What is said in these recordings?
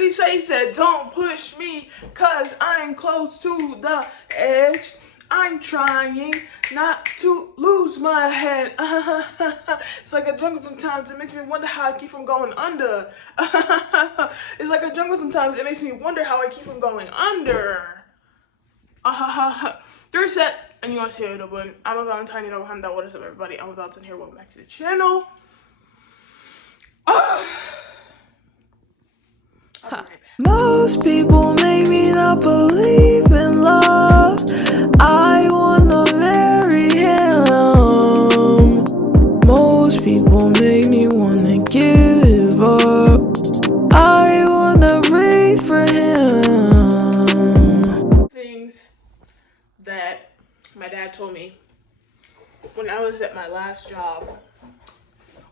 did he say? He said, don't push me, cause I'm close to the edge. I'm trying not to lose my head. It's like a jungle sometimes. It makes me wonder how I keep from going under. It's like a jungle sometimes. It makes me wonder how I keep from going under. You're set. And you guys hear it, but I'm a Valentine. You know, what is up, everybody? I'm a Valentine here. Welcome back to the channel. Most people make me not believe in love. I wanna marry him. Most people make me wanna give up. I wanna breathe for him. Things that my dad told me when I was at my last job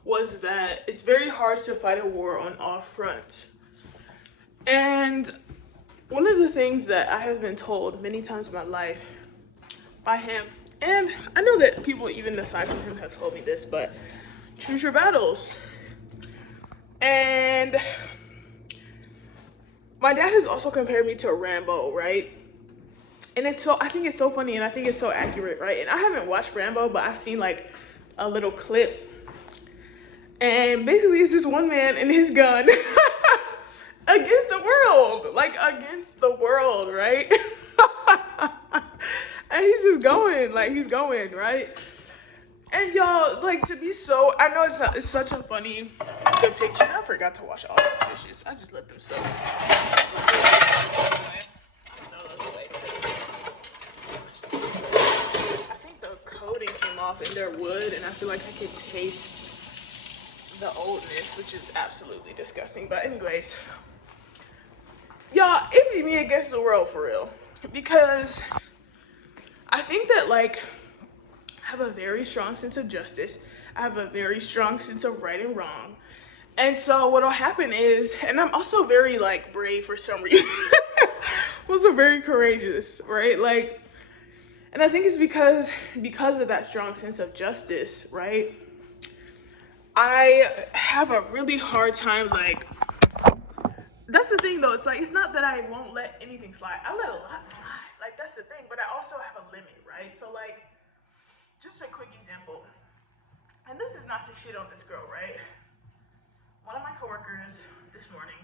was that it's very hard to fight a war on all fronts. And one of the things that I have been told many times in my life by him, and I know that people even aside from him have told me this, but choose your battles. And my dad has also compared me to Rambo, right? And I think it's so funny and I think it's so accurate, right? And I haven't watched Rambo, but I've seen like a little clip. And basically it's just one man and his gun against the world, right? And he's just going, he's going, right? And y'all, to be so, I know it's such a funny depiction. I forgot to wash all those dishes. I just let them soak. I think the coating came off in their wood, and I feel like I could taste the oldness, which is absolutely disgusting. But anyways, y'all, it be me against the world for real, because I think that I have a very strong sense of justice. I have a very strong sense of right and wrong. And so what'll happen is, and I'm also very brave for some reason. I'm also very courageous, right? And I think it's because of that strong sense of justice, right? I have a really hard time, that's the thing though, it's not that I won't let anything slide. I let a lot slide, that's the thing, but I also have a limit, right? So just a quick example, and this is not to shit on this girl, right? One of my coworkers this morning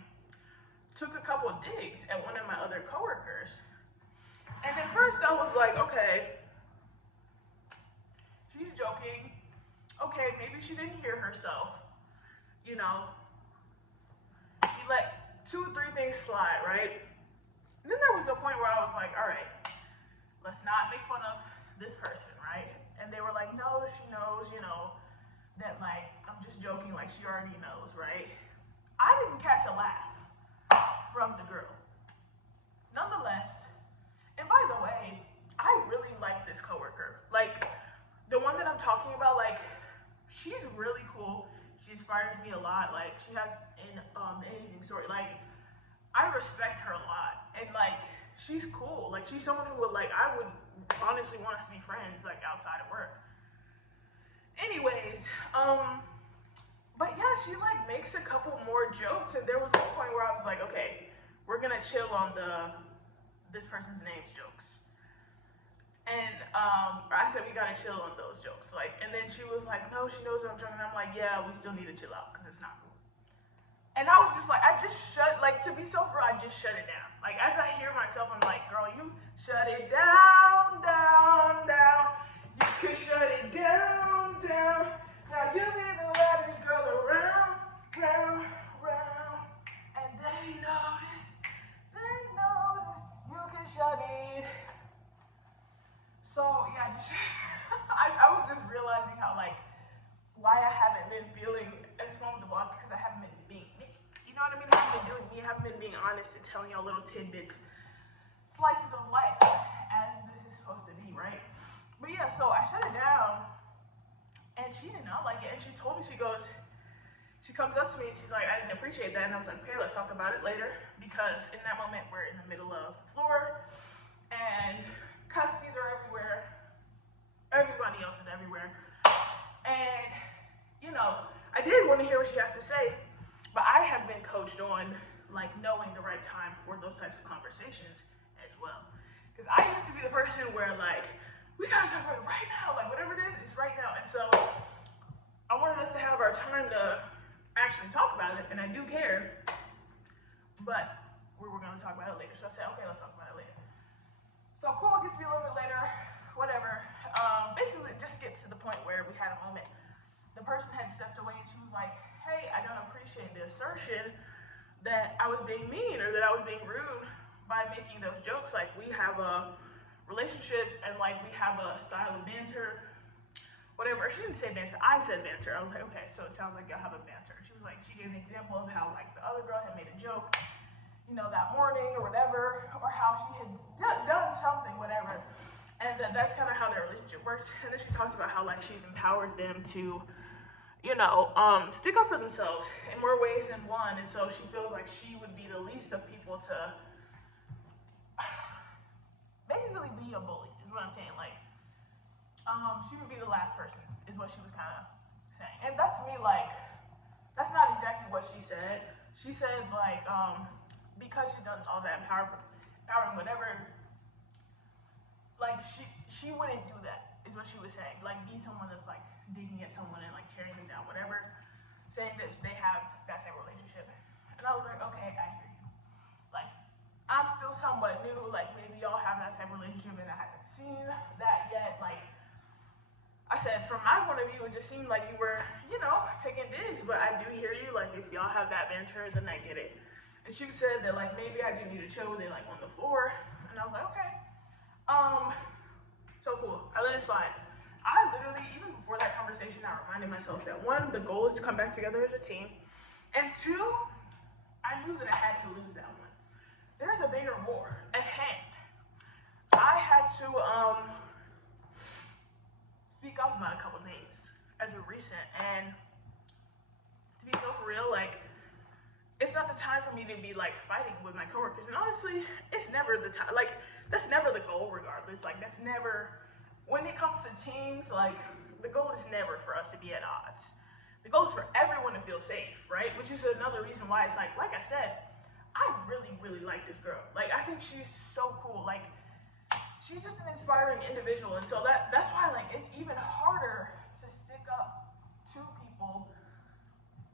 took a couple of digs at one of my other coworkers. And at first I was like, okay, she's joking. Okay, maybe she didn't hear herself. You know, you let 2 or 3 things slide, right? And then there was a point where I was like, all right, let's not make fun of this person, right? And they were like, no, she knows, that I'm just joking, she already knows, right? I didn't catch a laugh from the girl. Nonetheless, and by the way, I really like this coworker. The one that I'm talking about, she's really cool. She inspires me a lot. She has an amazing story. I respect her a lot. And she's cool. She's someone who would I would honestly want us to be friends outside of work. Anyways, but yeah, she makes a couple more jokes, and there was one point where I was like, okay, we're gonna chill on this person's name's jokes. And I said we gotta chill on those jokes. And then she was like, no, she knows what I'm joking. I'm like, yeah, we still need to chill out because it's not cool. And I was just I just shut, to be so real, I just shut it down. As I hear myself, I'm like, girl, you shut it down, down, down. You could shut it down, down. Now you be the loudest girl around, round, round. And they notice, you can shut it. So yeah, I was just realizing how why I haven't been feeling as fun with the vlog, because I haven't been being me. You know what I mean? I haven't been doing me. I haven't been being honest and telling y'all little tidbits, slices of life, as this is supposed to be, right? But yeah, so I shut it down, and she did not like it. And she told me, she comes up to me and she's like, I didn't appreciate that. And I was like, okay, let's talk about it later, because in that moment we're in the middle of the floor, and custodies are everywhere. Everybody else is everywhere. And, I did want to hear what she has to say, But I have been coached on like knowing the right time for those types of conversations as well. Because I used to be the person where like, we gotta talk about it right now, like whatever it is, it's right now. And so I wanted us to have our time to actually talk about it, and I do care, but we were gonna talk about it later. So I said, okay, let's talk about it later. So cool, it gets to be a little bit later, whatever. Basically, just skip to the point where we had a moment. The person had stepped away and she was like, hey, I don't appreciate the assertion that I was being mean or that I was being rude by making those jokes. Like, we have a relationship and like we have a style of banter, whatever. She didn't say banter, I said banter. I was like, okay, so it sounds like y'all have a banter. She was like, she gave an example of how like the other girl had made a joke, you know, that morning or whatever, or how she had done something, whatever. And that's kind of how their relationship works. And then she talked about how like she's empowered them to, you know, stick up for themselves in more ways than one. And so she feels like she would be the least of people to basically be a bully, is what I'm saying. Like, she would be the last person, is what she was kind of saying. And that's me, like, that's not exactly what she said. She said, like, because she does all that empowering whatever, like, she wouldn't do that, is what she was saying. Like, be someone that's, like, digging at someone and, like, tearing them down, whatever, saying that they have that type of relationship. And I was like, okay, I hear you. Like, I'm still somewhat new, like, maybe y'all have that type of relationship and I haven't seen that yet. Like, I said, from my point of view, it just seemed like you were, you know, taking digs, but I do hear you. Like, if y'all have that banter, then I get it. And she said that, like, maybe I do need to chill with it, like, on the floor. And I was like, okay. So cool. I let it slide. I literally, even before that conversation, I reminded myself that one, the goal is to come back together as a team. And two, I knew that I had to lose that one. There's a bigger war at hand. I had to speak up about a couple things as of recent, and to be so for real, like, it's not the time for me to be like fighting with my coworkers. And honestly, it's never the time. Like, that's never the goal, regardless. Like, that's never, when it comes to teams, like, the goal is never for us to be at odds. The goal is for everyone to feel safe, right? Which is another reason why it's like I said, I really, really like this girl. Like, I think she's so cool. Like, she's just an inspiring individual. And so that's why, like, it's even harder to stick up to people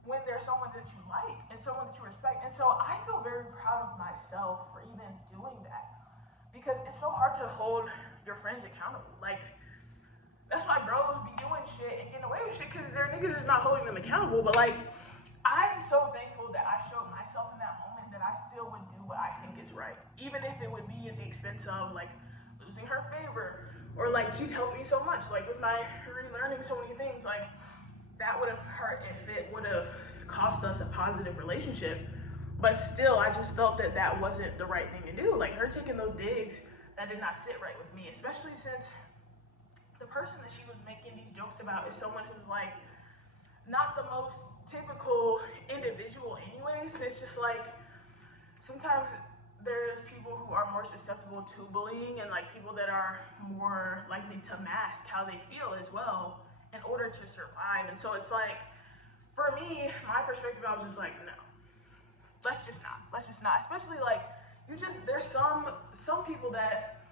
when there's someone that you like and someone that you respect. And so I feel very proud of myself for even doing that, because it's so hard to hold your friends accountable. Like, that's why bros be doing shit and getting away with shit, because their niggas is not holding them accountable. But like, I'm so thankful that I showed myself in that moment that I still would do what I think is right, even if it would be at the expense of like losing her favor, or like, she's helped me so much, like with my relearning so many things. Like, that would have hurt if it would have cost us a positive relationship. But still, I just felt that that wasn't the right thing to do. Like, her taking those digs, that did not sit right with me, especially since the person that she was making these jokes about is someone who's like not the most typical individual anyways. And it's just like, sometimes there's people who are more susceptible to bullying, and like people that are more likely to mask how they feel as well in order to survive. And so it's like, for me, my perspective, I was just like, no, let's just not. Especially like, there's some people that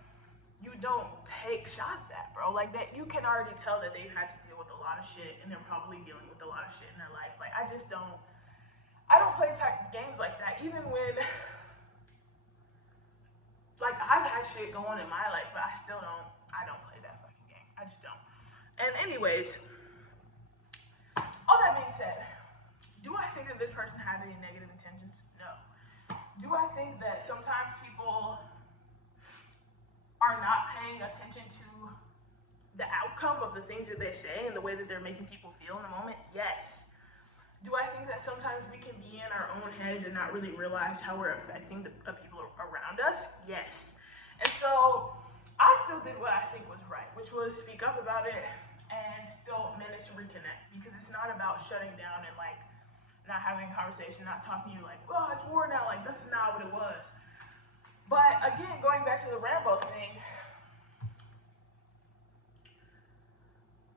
you don't take shots at, bro. Like, that you can already tell that they've had to deal with a lot of shit, and they're probably dealing with a lot of shit in their life. Like, I don't play games like that, even when, like, I've had shit going on in my life, but I don't play that fucking game. I just don't. And anyways, all that being said, do I think that this person had any negative intentions? No. Do I think that sometimes people are not paying attention to the outcome of the things that they say and the way that they're making people feel in the moment? Yes. Do I think that sometimes we can be in our own heads and not really realize how we're affecting the people around us? Yes. And so I still did what I think was right, which was speak up about it and still manage to reconnect, because it's not about shutting down and like not having a conversation, not talking to you like, well, it's war now. Like, this is not what it was. But again, going back to the Rambo thing,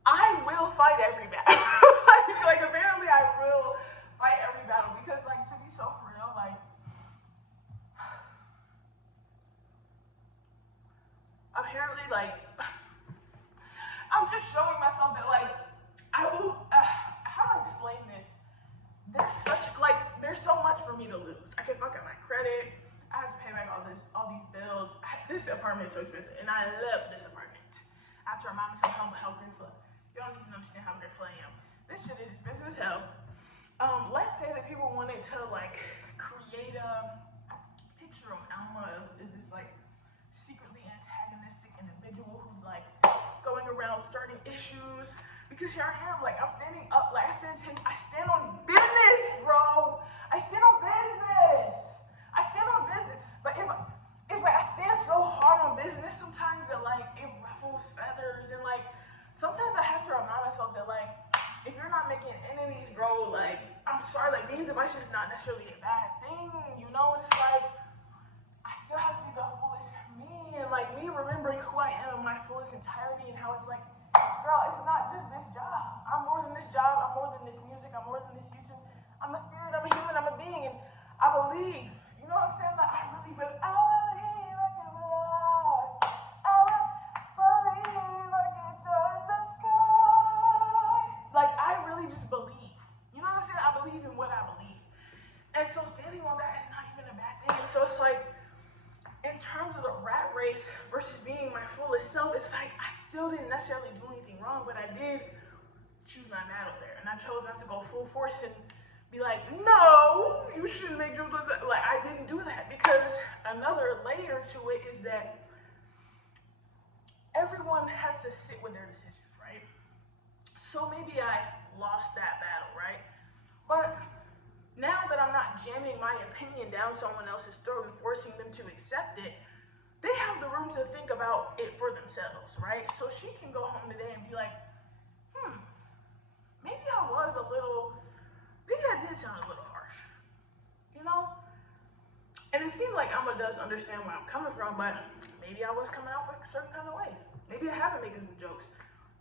I will fight every battle. like, apparently I will fight every battle because, like, to be so for real, like, apparently, like, I'm just showing myself that, like, I will, how do I explain this? There's so much for me to lose. I can fuck up my credit. I have to pay back all these bills. This apartment is so expensive, and I love this apartment. I have to remind myself how grateful. You don't even understand how grateful I am. This shit is expensive as hell. Let's say that people wanted to, like, create a picture of Alma as this, like, secretly antagonistic individual who's, like, going around starting issues. Because here I am, like, I'm standing up, like, I stand on business, bro. I stand on business. But it's like I stand so hard on business sometimes that, like, it ruffles feathers. And, like, sometimes I have to remind myself that, like, if you're not making enemies, bro, like, I'm sorry, like, being divisive is not necessarily a bad thing, you know? It's like, I still have to be the fullest me, and, like, me remembering who I am in my fullest entirety, and how it's like, girl, it's not just this job. I'm more than this job. I'm more than this music. I'm more than this YouTube. I'm a spirit. I'm a human. I'm a being, and I believe. You know what I'm saying? Like, I really believe. I believe I can fly. I believe I can touch the sky. Like, I really just believe. You know what I'm saying? I believe in what I believe, and so standing on that is not even a bad thing. And so it's like, in terms of the rat race versus being my fullest self, it's like I still didn't necessarily do anything wrong, but I did choose my battle there. And I chose not to go full force and be like, no, you shouldn't make jokes like that. Like, I didn't do that because another layer to it is that everyone has to sit with their decisions, right? So maybe I lost that battle, right? But now that I'm not jamming my opinion down someone else's throat and forcing them to accept it, they have the room to think about it for themselves, right? So she can go home today and be like, maybe I did sound a little harsh, you know? And it seems like Alma does understand where I'm coming from, but maybe I was coming out a certain kind of way. Maybe I haven't made good jokes.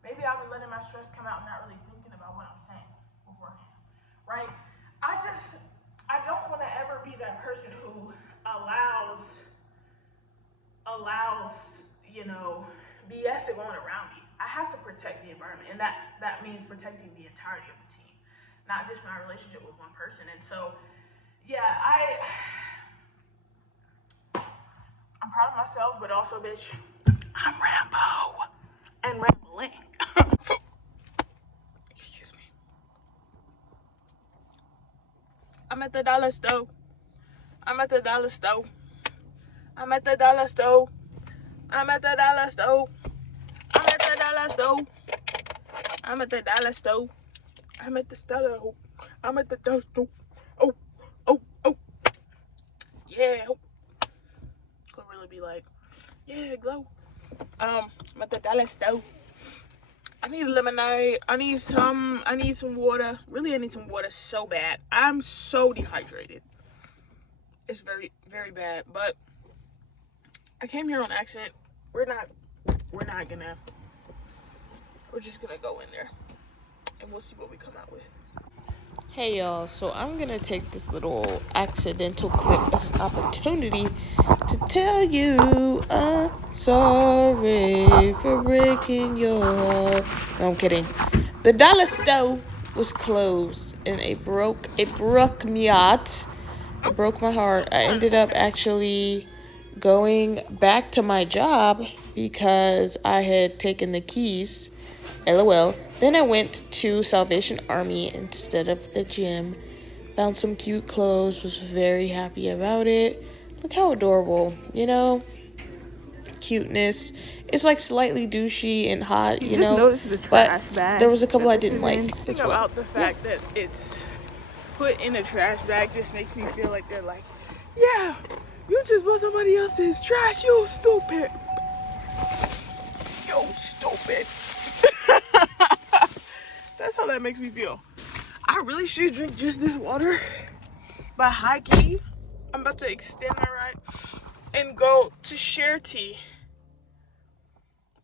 Maybe I've been letting my stress come out and not really thinking about what I'm saying beforehand, right? I don't want to ever be that person who allows, you know, BS to go on around me. I have to protect the environment, and that means protecting the entirety of the team, not just my relationship with one person. And so, yeah, I'm proud of myself, but also, bitch, I'm Rambo and rambling. Excuse me. I'm at the dollar store. I'm at the dollar store. I'm at the dollar store. I'm at the dollar store. I'm at the dollar store. I'm at the dollar store. I'm at the dollar store. I'm at the dollar store. Oh, oh, oh. Yeah. Could really be like, yeah, glow. I'm at the dollar store. I need lemonade. I need some water. Really, I need some water so bad. I'm so dehydrated. It's very, very bad. But I came here on accident. We're just gonna go in there and we'll see what we come out with. Hey y'all, so I'm gonna take this little accidental clip as an opportunity to tell you I'm sorry for breaking your heart. No, I'm kidding. The dollar store was closed and it broke me out. It broke my heart. I ended up Okay. actually going back to my job because I had taken the keys. LOL. Then I went to Salvation Army instead of the gym. Found some cute clothes, was very happy about it. Look how adorable, you know? Cuteness. It's like slightly douchey and hot, You you just know? noticed the But trash bag there was a couple that I this didn't is in. like Think as well. about the Yeah. fact that it's put in a trash bag just makes me feel like they're like, yeah, you just bought somebody else's trash, you stupid. You stupid. That's how that makes me feel. I really should drink just this water. But high key, I'm about to extend my ride and go to Share Tea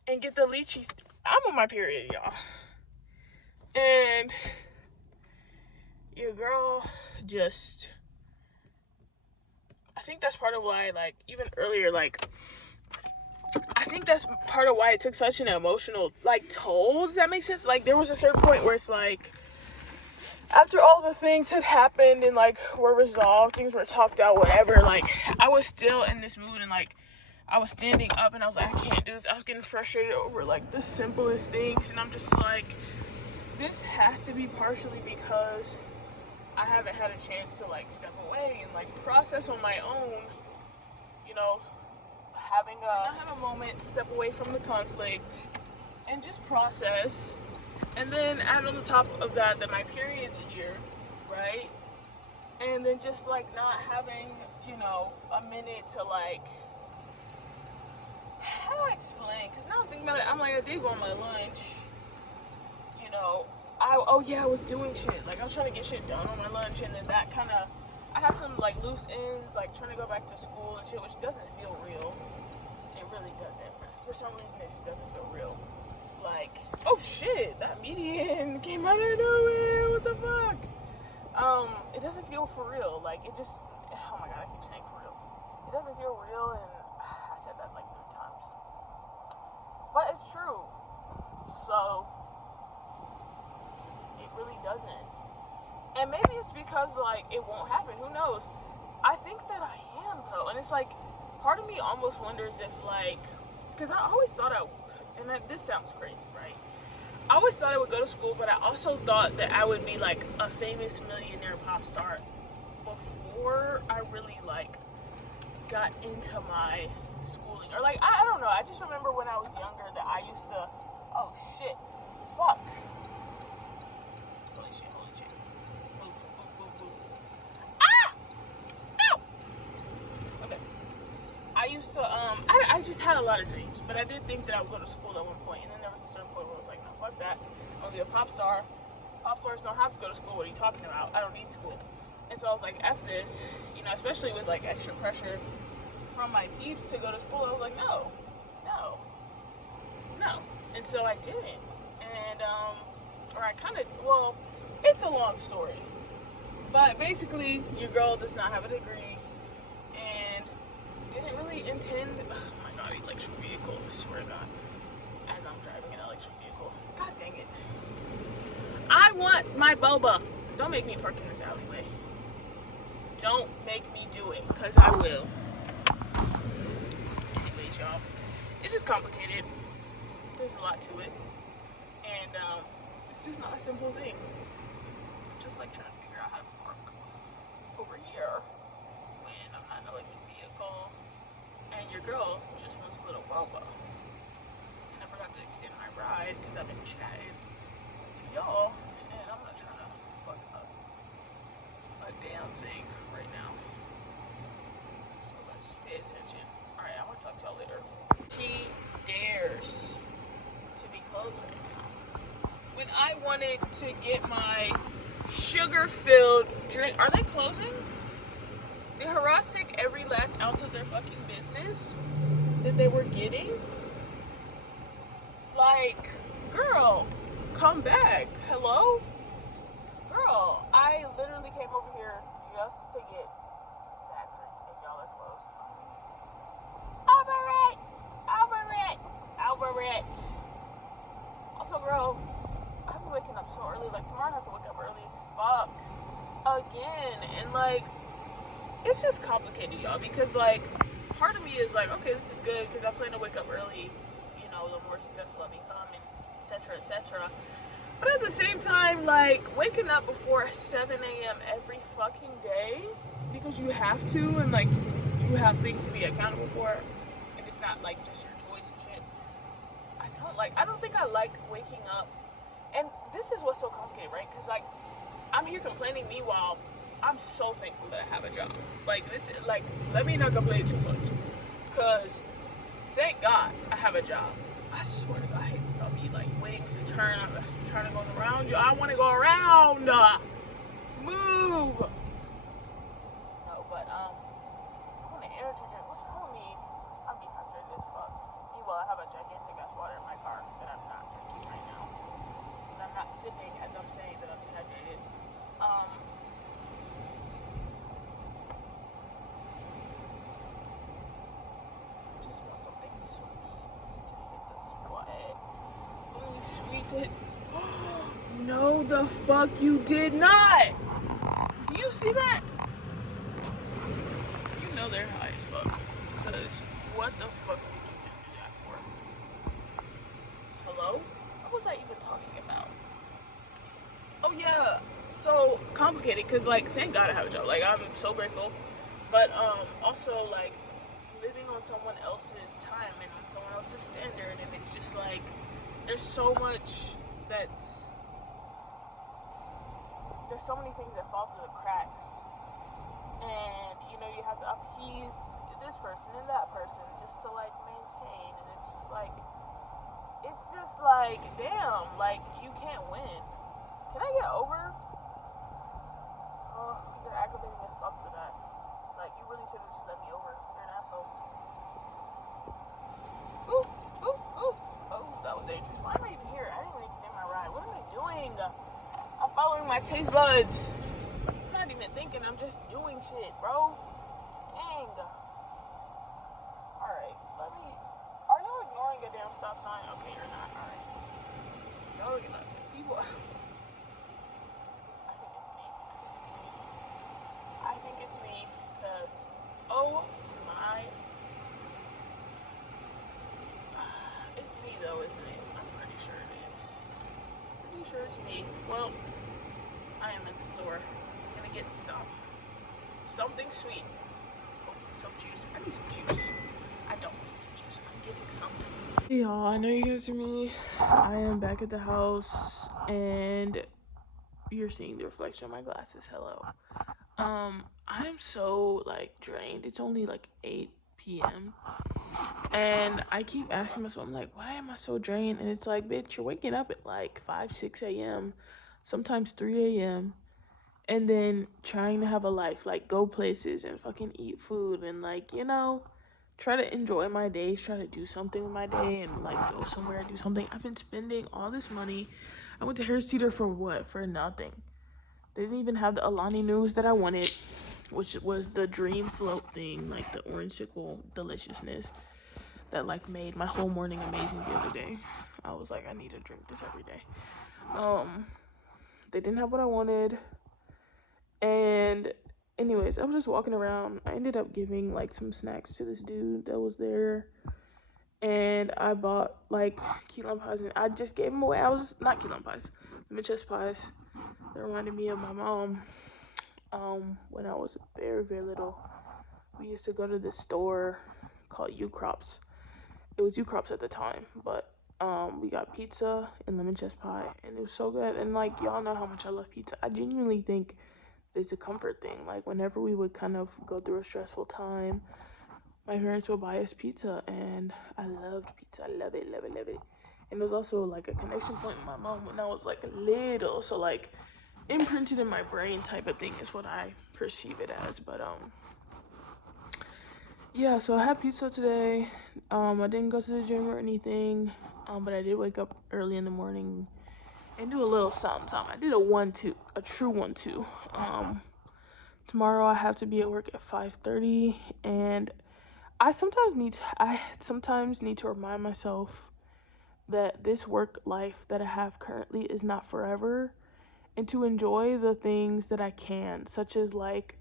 and get the lychee. I'm on my period, y'all. And your girl just, I think that's part of why, like, even earlier, like, I think that's part of why it took such an emotional, like, toll. Does that make sense? Like, there was a certain point where it's like, after all the things had happened and, like, were resolved, things were talked out, whatever, like, I was still in this mood, and, like, I was standing up, and I was like, I can't do this. I was getting frustrated over, like, the simplest things, and I'm just like, this has to be partially because I haven't had a chance to, like, step away and, like, process on my own, you know, have a moment to step away from the conflict and just process. And then add on the top of that my period's here, right? And then just, like, not having, you know, a minute to, like, how do I explain? Because now I'm thinking about it, I'm like, I did go on my lunch, you know. I was doing shit. Like, I was trying to get shit done on my lunch, and then that kind of, I have some, like, loose ends, like, trying to go back to school and shit, which doesn't feel real. It really doesn't. For some reason, it just doesn't feel real. Like, oh shit, that median came out of nowhere. What the fuck? It doesn't feel for real. Like, it just, oh my god, I keep saying for real. It doesn't feel real, and I said that like 3 times. But it's true. So, it really doesn't. And maybe it's because, like, it won't happen. Who knows? I think that I am, though. And it's like, part of me almost wonders if, like, because I always thought this sounds crazy, right? I always thought I would go to school, but I also thought that I would be, like, a famous millionaire pop star before I really, like, got into my schooling. Or, like, I don't know. I just remember when I was younger that I used to, oh shit, fuck. Holy shit. Move. Ah! No! Okay. I used to, I just had a lot of dreams, but I did think that I would go to school at one point, and then there was a certain point where I was like, no, fuck that. I'm gonna be a pop star. Pop stars don't have to go to school. What are you talking about? I don't need school. And so I was like, F this, you know, especially with, like, extra pressure from my peeps to go to school. I was like, no. And so I didn't. And, or I kind of, well, it's a long story. But basically, your girl does not have a degree and didn't really intend, oh my god, electric vehicles, I swear to god, as I'm driving an electric vehicle. God dang it. I want my boba. Don't make me park in this alleyway. Don't make me do it, because I will. Anyways, y'all, it's just complicated. There's a lot to it. And, it's just not a simple thing. Just like trying to figure out how to park over here when I'm not an electric vehicle. And your girl just wants a little boba. And I forgot to extend my ride because I've been chatting to y'all. And I'm not trying to fuck up a damn thing right now. So let's just pay attention. Alright, I want to talk to y'all later. She dares to be closed right now. When I wanted to get my sugar-filled drink, are they closing? Did Haras take every last ounce of their fucking business that they were getting? Like, girl, come back. Hello? Girl, I literally came over here just to get that drink, and y'all are closed. Over it. Also, girl, I've been waking up so early. Like, tomorrow I have to wake up early as fuck again. And, like, it's just complicated, y'all, because, like, part of me is like, okay, this is good because I plan to wake up early, you know, the more successful I become, and etc. But at the same time, like, waking up before 7 a.m. every fucking day because you have to, and, like, you have things to be accountable for, and it's not, like, just your choice and shit. I don't think I like waking up. And this is what's so complicated, right? Because, like, I'm here complaining, meanwhile, I'm so thankful that I have a job. Like, this, like, let me not complain too much. Because, thank God I have a job. I swear to God, I hate when y'all be, like, waiting to turn. I'm trying to go around you. I want to go around. Move. No, but, I want an energy drink. What's wrong with me? I'm dehydrated as fuck. Meanwhile, I have a gigantic ass water in my car that I'm not drinking right now. And I'm not sipping as I'm saying that I'm dehydrated. Did no, the fuck you did not. Do you see that? You know they're high as fuck. Cause what the fuck did you just do that for? Hello? What was I even talking about? Oh yeah. So complicated. Cause like, thank God I have a job. Like, I'm so grateful. But also like living on someone else's time and on someone else's standard, and it's just like there's so much that's there's so many things that fall through the cracks, and you have to appease this person and that person just to like maintain, and it's just like damn, like you can't win. Can I get over? Oh, you're aggravating as fuck for that. Like you really should have just let me over. You're an asshole. Ooh, ooh, ooh. Oh, that was dangerous. Why am I even here? I didn't even extend my ride. What am I doing? I'm following my taste buds. I'm not even thinking. I'm just doing shit, bro. Dang. Alright, let me. Are y'all ignoring a damn stop sign? Okay, you're not. Alright. Y'all looking at people. I think it's me. Because, oh my. It's me though, isn't it? I'm pretty sure it is. Pretty sure it's me. Well, I am at the store. I'm gonna get something sweet. Hopefully some juice. I need some juice. I don't need some juice. I'm getting something. Hey y'all, I know you guys see me. I am back at the house and you're seeing the reflection of my glasses. Hello. I'm so like drained. It's only like 8 p.m. And I keep asking myself, I'm like, why am I so drained? And it's like, bitch, you're waking up at like 5, 6 a.m., sometimes 3 a.m., and then trying to have a life, like go places and fucking eat food and like, try to enjoy my days, try to do something with my day and like go somewhere and do something. I've been spending all this money. I went to Harris Teeter for what? For nothing. They didn't even have the Alani news that I wanted, which was the dream float thing, like the orange sickle deliciousness that like made my whole morning amazing the other day. I was like, I need to drink this every day. They didn't have what I wanted. And anyways, I was just walking around. I ended up giving like some snacks to this dude that was there. And I bought like key lime pies and I just gave them away. I was not key lime pies, lemon chest pies. That reminded me of my mom. When I was very, very little, we used to go to this store called U Crops. It was U Crops at the time, but we got pizza and lemon chest pie, and it was so good. And like y'all know how much I love pizza. I genuinely think it's a comfort thing. Like whenever we would kind of go through a stressful time, my parents would buy us pizza, and I loved pizza. I love it, love it, love it. And it was also like a connection point with my mom when I was like little, so like imprinted in my brain type of thing is what I perceive it as. But yeah, so I had pizza today. I didn't go to the gym or anything, but I did wake up early in the morning and do a little something, something. I did a 1-2, a true 1-2. Tomorrow I have to be at work at 5:30, and I sometimes need to remind myself that this work life that I have currently is not forever, and to enjoy the things that I can, such as like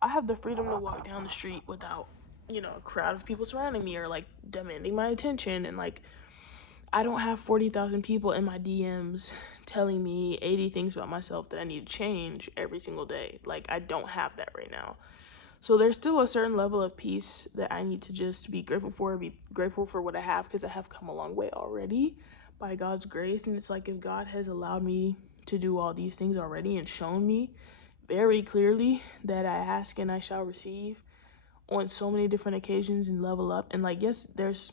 I have the freedom to walk down the street without, a crowd of people surrounding me or like demanding my attention. And like, I don't have 40,000 people in my DMs telling me 80 things about myself that I need to change every single day. Like, I don't have that right now. So there's still a certain level of peace that I need to just be grateful for what I have, because I have come a long way already by God's grace. And it's like, if God has allowed me to do all these things already and shown me very clearly that I ask and I shall receive on so many different occasions and level up. And like, yes, there's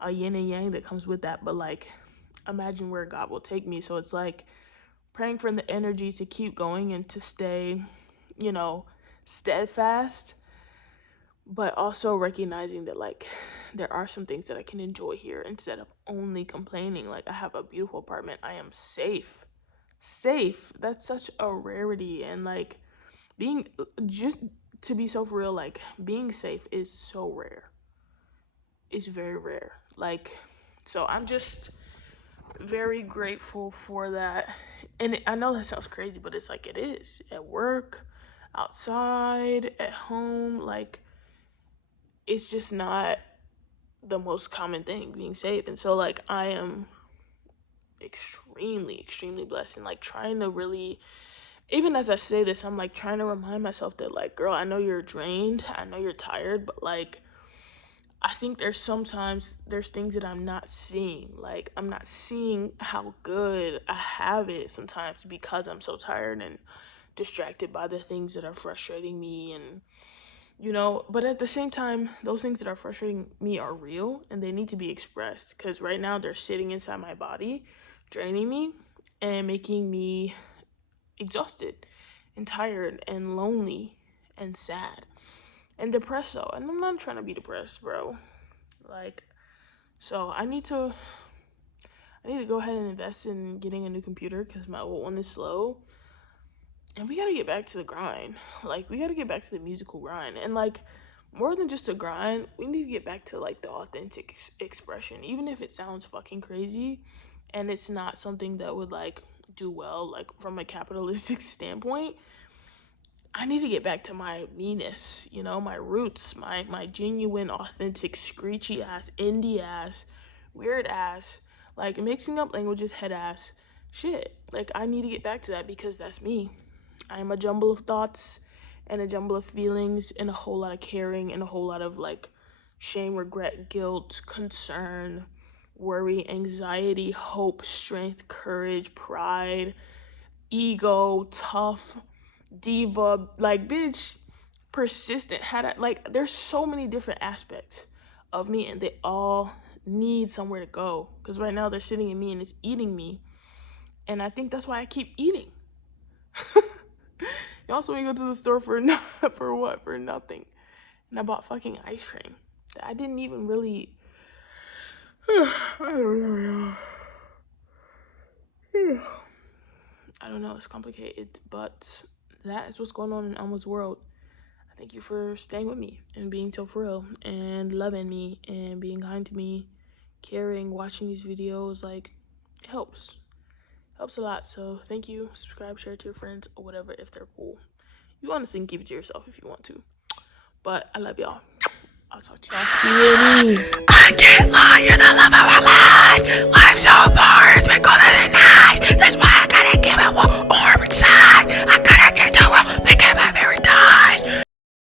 a yin and yang that comes with that, but like, imagine where God will take me. So it's like praying for the energy to keep going and to stay, you know, steadfast, but also recognizing that like there are some things that I can enjoy here instead of only complaining. Like, I have a beautiful apartment. I am safe. Safe. That's such a rarity. And like, being just to be so for real, like being safe is so rare. It's very rare. Like, so I'm just very grateful for that. And I know that sounds crazy, but it's like it is at work, outside, at home. Like, it's just not the most common thing being safe. And so, like, I am extremely, extremely blessed and like trying to really, even as I say this, I'm like trying to remind myself that, like, girl, I know you're drained, I know you're tired, but like, I think there's things that I'm not seeing. Like, I'm not seeing how good I have it sometimes because I'm so tired and distracted by the things that are frustrating me. And but at the same time, those things that are frustrating me are real and they need to be expressed, because right now they're sitting inside my body, draining me and making me exhausted and tired and lonely and sad and depressed. So, and I'm not trying to be depressed, bro. Like, so I need to go ahead and invest in getting a new computer because my old one is slow. And we gotta get back to the grind. Like, we gotta get back to the musical grind. And like, more than just a grind, we need to get back to like the authentic expression. Even if it sounds fucking crazy and it's not something that would like do well, like from a capitalistic standpoint, I need to get back to my meanness, my roots, my genuine, authentic, screechy ass, indie ass, weird ass, like mixing up languages, head ass shit. Like, I need to get back to that because that's me. I am a jumble of thoughts and a jumble of feelings and a whole lot of caring and a whole lot of like shame, regret, guilt, concern, worry, anxiety, hope, strength, courage, pride, ego, tough, diva, like, bitch, persistent. Had I, like, there's so many different aspects of me and they all need somewhere to go, because right now they're sitting in me and it's eating me, and I think that's why I keep eating. You also, when you go to the store for for what? For nothing. And I bought fucking ice cream that I didn't even really. I don't know. I don't know. It's complicated, but that is what's going on in Elma's world. I thank you for staying with me and being so for real and loving me and being kind to me, caring, watching these videos. Like, it helps a lot. So thank you. Subscribe, share it to your friends or whatever if they're cool. You honestly can keep it to yourself if you want to. But I love y'all. I'll talk to y'all. I can't lie, you're the love of my life. Life so far has been colder than ice. That's why I gotta give it one arm inside. I gotta